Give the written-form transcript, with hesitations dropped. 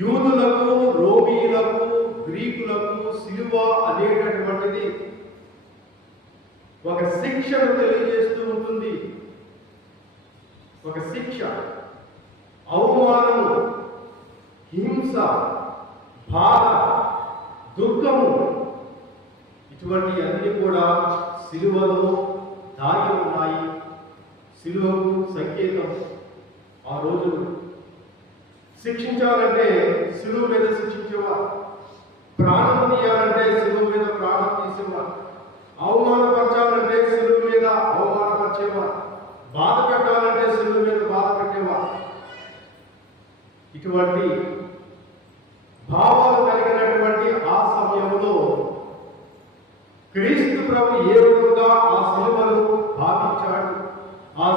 యూదులకు, రోమీయులకు, గ్రీకులకు సిలువ అనేటటువంటిది ఒక శిక్షను తెలియజేస్తూ ఉంటుంది. ఒక శిక్ష, అవమానము, హింస, బాధ, దుఃఖము, ఇటువంటి అన్ని కూడా సిలువలో దాగి ఉన్నాయి. సిలువకు సంకేతం. ఆ రోజు శిక్షించాలంటే సిలువ మీద శిక్షించేవారు, ప్రాణం తీయాలంటే సిలువ మీద ప్రాణం తీసేవారు, అవమానపరచాలంటే సిలువ మీద అవమానపరిచేవారు, బాధ పెట్టాలంటే సిలువ మీద బాధ పెట్టేవారు. ఇటువంటి భావాలు కలిగినటువంటి ఆ సమయంలో క్రీస్తు ప్రభు ఏ విధంగా ఆ సిలువను భావించాడు, ఆ